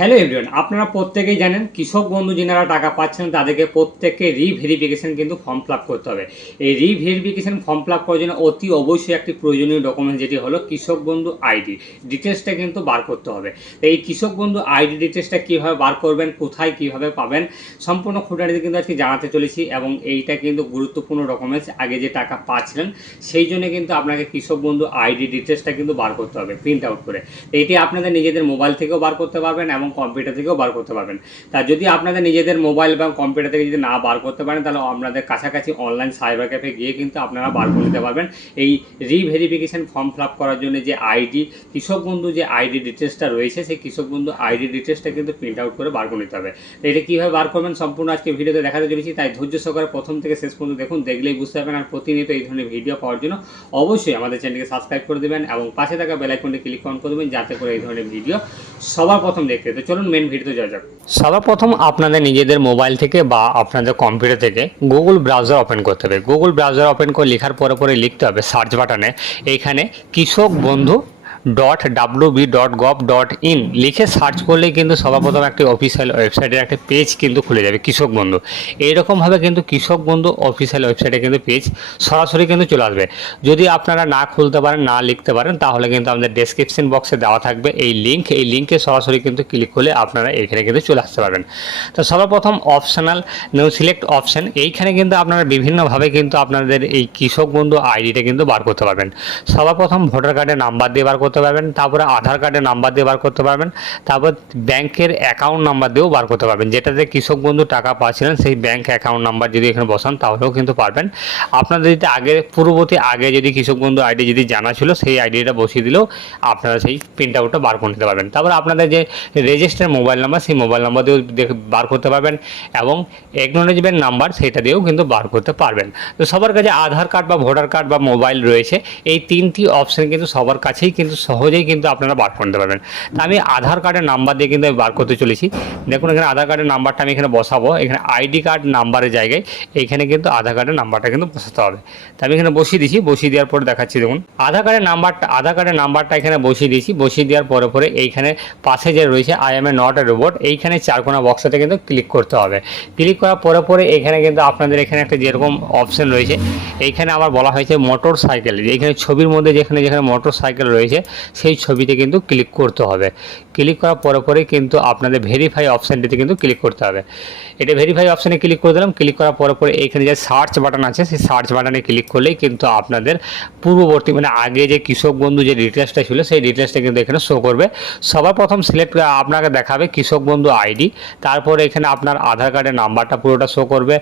Hello everyone, আপনারা প্রত্যেকেই জানেন কৃষক বন্ধু যারা টাকা পাচ্ছেন তাদেরকে প্রত্যেককে রিভেরিফিকেশন কিন্তু ফর্ম ফিল আপ করতে হবে। এই রিভেরিফিকেশন ফর্ম ফিল আপ করার জন্য অতি অবশ্যই একটি প্রয়োজনীয় ডকুমেন্ট যেটি হলো কৃষক বন্ধু আইডি ডিটেলসটা কিন্তু বার করতে হবে। তো এই কৃষক বন্ধু আইডি ডিটেলসটা কীভাবে বার করবেন, কোথায় কীভাবে পাবেন, সম্পূর্ণ খুঁটিনাটি কিন্তু আজকে জানাতে চলেছি। এবং এইটা কিন্তু গুরুত্বপূর্ণ ডকুমেন্টস। আগে যে টাকা পাচ্ছিলেন সেই জন্য কিন্তু আপনাকে কৃষক বন্ধু আইডি ডিটেলসটা কিন্তু বার করতে হবে প্রিন্ট আউট করে। এটি আপনাদের নিজেদের মোবাইল থেকেও বার করতে পারবেন এবং কম্পিউটার থেকেও বার করতে পারবেন। তা যদি আপনাদের নিজেদের মোবাইল বা কম্পিউটার থেকে যদি না বার করতে পারেন তাহলে আপনাদের কাছাকাছি অনলাইন সাইবার ক্যাফে গিয়ে কিন্তু আপনারা বার করে নিতে পারবেন। এই রিভেরিফিকেশন ফর্ম ফিল আপ করার জন্য যে আইডি কৃষক বন্ধু যে আইডি ডিটেলসটা রয়েছে সেই কৃষক বন্ধু আইডি ডিটেলসটা কিন্তু প্রিন্ট আউট করে বার করে নিতে হবে। তো এটা কীভাবে বার করবেন সম্পূর্ণ আজকে ভিডিওতে দেখাতে চলেছি, তাই ধৈর্য সহকারে প্রথম থেকে শেষ পর্যন্ত দেখুন, দেখলেই বুঝতে পারবেন। আর প্রতিনিয়ত এই ধরনের ভিডিও পাওয়ার জন্য অবশ্যই আমাদের চ্যানেলকে সাবস্ক্রাইব করে দেবেন এবং পাশে থাকা বেল আইকনটি ক্লিক অন করে দেবেন যাতে করে এই ধরনের ভিডিও সবার প্রথম দেখতে। তো চলুন মেন ভিডিওতে যাওয়া যাক। সবার প্রথম আপনাদের নিজেদের মোবাইল থেকে বা আপনাদের কম্পিউটার থেকে গুগল ব্রাউজার ওপেন করতে হবে। গুগল ব্রাউজার ওপেন করে লেখার পরে লিখতে হবে সার্চ বাটনে এইখানে কৃষক বন্ধু .wb.gov.in লিখে সার্চ করলেই কিন্তু সর্বপ্রথম একটি অফিসিয়াল ওয়েবসাইটের একটা পেজ কিন্তু খুলে যাবে কৃষক বন্ধু। এইরকমভাবে কিন্তু কৃষক বন্ধু অফিসিয়াল ওয়েবসাইটে কিন্তু পেজ সরাসরি কিন্তু চলে আসবে। যদি আপনারা না খুলতে পারেন, না লিখতে পারেন, তাহলে কিন্তু আমাদের ডেসক্রিপশন বক্সে দেওয়া থাকবে এই লিঙ্কে সরাসরি কিন্তু ক্লিক করলে আপনারা এখানে কিন্তু চলে আসতে পারবেন। তো সর্বপ্রথম অপশনাল নিউ সিলেক্ট অপশন, এইখানে কিন্তু আপনারা বিভিন্নভাবে কিন্তু আপনাদের এই কৃষক বন্ধু আইডিটা কিন্তু বার করতে পারবেন। সর্বপ্রথম ভোটার কার্ডের নাম্বার দিয়ে বার করতে পারবেন, তারপরে আধার কার্ডের নাম্বার দিয়ে বার করতে পারবেন, তারপর ব্যাংকের অ্যাকাউন্ট নাম্বার দিয়েও বার করতে পারবেন। যেটাতে কৃষক বন্ধু টাকা পাচ্ছিলেন সেই ব্যাংক অ্যাকাউন্ট নাম্বার যদি এখানে বসান তাহলেও কিন্তু পারবেন। আপনাদের যদি আগে যদি কৃষক বন্ধু আইডি যদি জানা ছিল সেই আইডিটা বসিয়ে দিলেও আপনারা সেই প্রিন্ট আউটটা বার করে নিতে পারবেন। তারপর আপনাদের যে রেজিস্টার মোবাইল নাম্বার সেই মোবাইল নাম্বার দিয়েও বার করতে পারবেন এবং অ্যাকনোলেজমেন্ট নাম্বার সেটা দিয়েও কিন্তু বার করতে পারবেন। তো সবার কাছে আধার কার্ড বা ভোটার কার্ড বা মোবাইল রয়েছে, এই তিনটি অপশন কিন্তু সবার কাছেই কিন্তু সহজেই কিন্তু আপনারা বার করতে পারবেন। তা আমি আধার কার্ডের নাম্বার দিয়ে কিন্তু বার করতে চলেছি। দেখুন এখানে আধার কার্ডের নাম্বারটা আমি এখানে বসাবো, এখানে আইডি কার্ড নাম্বারের জায়গায় এইখানে কিন্তু আধার কার্ডের নাম্বারটা কিন্তু বসাতে হবে। তা আমি এখানে বসিয়ে দিয়েছি, বসিয়ে দেওয়ার পরে দেখাচ্ছি। দেখুন আধার কার্ডের নাম্বারটা এখানে বসিয়ে দিয়েছি। বসিয়ে দেওয়ার পরে এইখানে পাশে যে রয়েছে I M A not a robot, এইখানে চারকোনা বক্সটাতে কিন্তু ক্লিক করতে হবে। ক্লিক করার পরে এইখানে কিন্তু আপনাদের এখানে একটা যেরকম অপশন রয়েছে, এইখানে আবার বলা হয়েছে মোটর সাইকেল, এইখানে ছবির মধ্যে যেখানে মোটর সাইকেল রয়েছে সেই ছবিতে কিন্তু ক্লিক করতে হবে। ক্লিক করার পরে কিন্তু আপনাদের ভেরিফাই অপশানটিতে কিন্তু ক্লিক করতে হবে। এটা ভেরিফাই অপশানে ক্লিক করে দিলাম। ক্লিক করার পরে এইখানে যে সার্চ বাটন আছে সেই সার্চ বাটনে ক্লিক করলেই কিন্তু আপনাদের পূর্ববর্তী আগে যে কৃষক বন্ধু যে ডিটেলসটা ছিল সেই ডিটেলসটা কিন্তু এখানে শো করবে। সবার প্রথম সিলেক্ট আপনাকে দেখাবে কৃষক বন্ধু আইডি, তারপরে এখানে আপনার আধার কার্ডের নাম্বারটা পুরোটা শো করবে,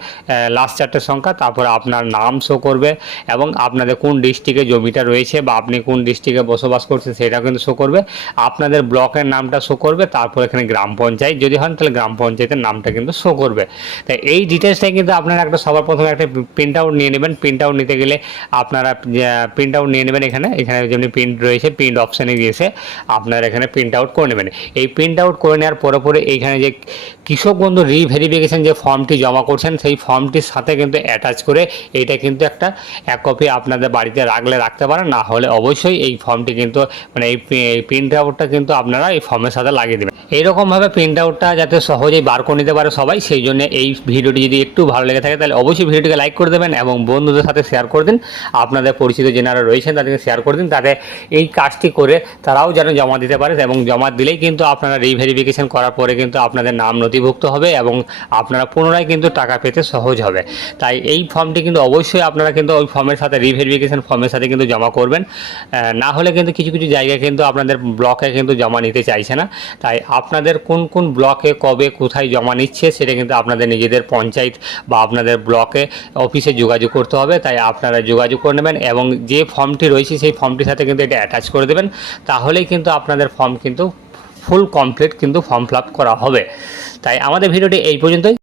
লাস্ট চারটে সংখ্যা, তারপরে আপনার নাম শো করবে এবং আপনাদের কোন ডিস্ট্রিক্টে জমিটা রয়েছে বা আপনি কোন ডিস্ট্রিক্টে বসবাস করছেন সেটা কিন্তু শো করবে, আপনাদের ব্লকের নামটা শো করবে, তারপর এখানে গ্রাম পঞ্চায়েত যদি হন তাহলে গ্রাম পঞ্চায়েতের নামটা কিন্তু শো করবে। তাই এই ডিটেলসটাই কিন্তু আপনারা সবার প্রথমে একটা প্রিন্ট আউট নিয়ে নেবেন। প্রিন্ট আউট নিতে গেলে আপনারা প্রিন্ট আউট নিয়ে নেবেন। এখানে যেমনি প্রিন্ট রয়েছে প্রিন্ট অপশানে গিয়েছে আপনারা এখানে প্রিন্ট আউট করে নেবেন। এই প্রিন্ট আউট করে নেওয়ার পরে এইখানে যে কৃষক বন্ধু রিভেরিফিকেশন যে ফর্মটি জমা করছেন সেই ফর্মটির সাথে কিন্তু অ্যাটাচ করে এইটা কিন্তু এক কপি আপনাদের বাড়িতে রাখতে পারেন। না হলে অবশ্যই এই ফর্মটি কিন্তু এই প্রিন্ট আউটটা কিন্তু আপনারা এই ফর্মের সাথে লাগিয়ে দেবেন। এইরকমভাবে প্রিন্ট আউটটা যাতে সহজেই বার করে নিতে পারে সবাই, সেই জন্য এই ভিডিওটি যদি একটু ভালো লেগে থাকে তাহলে অবশ্যই ভিডিওটিকে লাইক করে দেবেন এবং বন্ধুদের সাথে শেয়ার করে দিন। আপনাদের পরিচিত যারা রয়েছেন তাদেরকে শেয়ার করে দিন, তাতে এই কাজটি করে তারাও যেন জমা দিতে পারে এবং জমা দিলেই কিন্তু আপনারা রিভেরিফিকেশন করার পরে কিন্তু আপনাদের নাম নথিভুক্ত হবে এবং আপনারা পুনরায় কিন্তু টাকা পেতে সহজ হবে। তাই এই ফর্মটি কিন্তু অবশ্যই আপনারা কিন্তু ওই ফর্মের সাথে রিভেরিফিকেশন ফর্মের সাথে কিন্তু জমা করবেন। না হলে কিন্তু কিছু জায়গায় কিন্তু আপনাদের ব্লকে কিন্তু জমা নিতে চাইছে না। তাই আপনাদের কোন ব্লকে কবে কোথায় জমা নিচ্ছে সেটা কিন্তু আপনাদের নিজেদের পঞ্চায়েত বা আপনাদের ব্লকে অফিসে যোগাযোগ করতে হবে। তাই আপনারা যোগাযোগ করে নেবেন এবং যে ফর্মটি রয়েছে সেই ফর্মটির সাথে কিন্তু এটা অ্যাটাচ করে দেবেন, তাহলেই কিন্তু আপনাদের ফর্ম কিন্তু ফুল কমপ্লিট কিন্তু ফর্ম ফিল আপ করা হবে। তাই আমাদের ভিডিওটি এই পর্যন্তই।